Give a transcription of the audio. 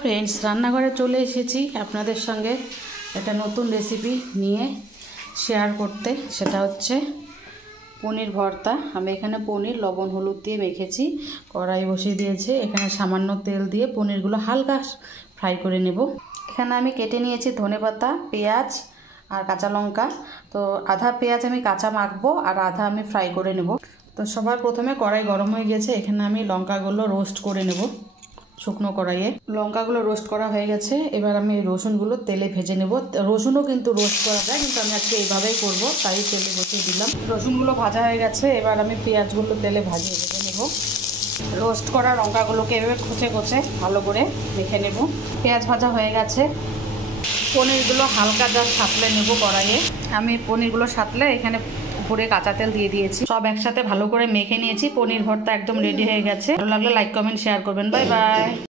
Friends, রান্নাঘরে চলে এসেছি আপনাদের সঙ্গে একটা নতুন রেসিপি নিয়ে শেয়ার করতে। সেটা হচ্ছে পনির ভর্তা। আমি এখানে পনির লবণ হলুদ দিয়ে মেখেছি, কড়াই বসিয়ে দিয়েছি। এখানে সামান্য তেল দিয়ে পনিরগুলো হালকা ফ্রাই করে নেব। এখানে আমি কেটে নিয়েছি ধনেপাতা, পেঁয়াজ আর কাঁচা লঙ্কা। তো আধা পেঁয়াজ আমি কাঁচা মাখবো আর আধা আমি ফ্রাই করে নেব। তো সবার প্রথমে কড়াই গরম হয়ে গেছে, এখানে আমি লঙ্কাগুলো রোস্ট করে নেব। শুকনো কড়াইয়ে লঙ্কাগুলো রোস্ট করা হয়ে গেছে। এবার আমি রসুনগুলো তেলে ভেজে নেব। রসুনও কিন্তু রোস্ট করা যায়, কিন্তু আমি আজকে এইভাবেই করব, তাই তেলে বসিয়ে দিলাম। রসুনগুলো ভাজা হয়ে গেছে, এবার আমি পেঁয়াজগুলো তেলে ভেজে নেব। রোস্ট করা লঙ্কাগুলোকে এভাবে কুচে কুচে ভালো করে মেখে নেব। পেঁয়াজ ভাজা হয়ে গেছে, পনিরগুলো হালকা জাস্ট সাঁতলে নেব কড়াইয়ে। আমি পনিরগুলো সাঁতলে এখানে উপরে কাঁচা তেল দিয়ে দিয়েছি। সব একসাথে ভালো করে মেখে নিয়েছি। পনির ভর্তা একদম রেডি হয়ে গেছে। ভালো লাগলে লাইক কমেন্ট শেয়ার করবেন। Bye bye.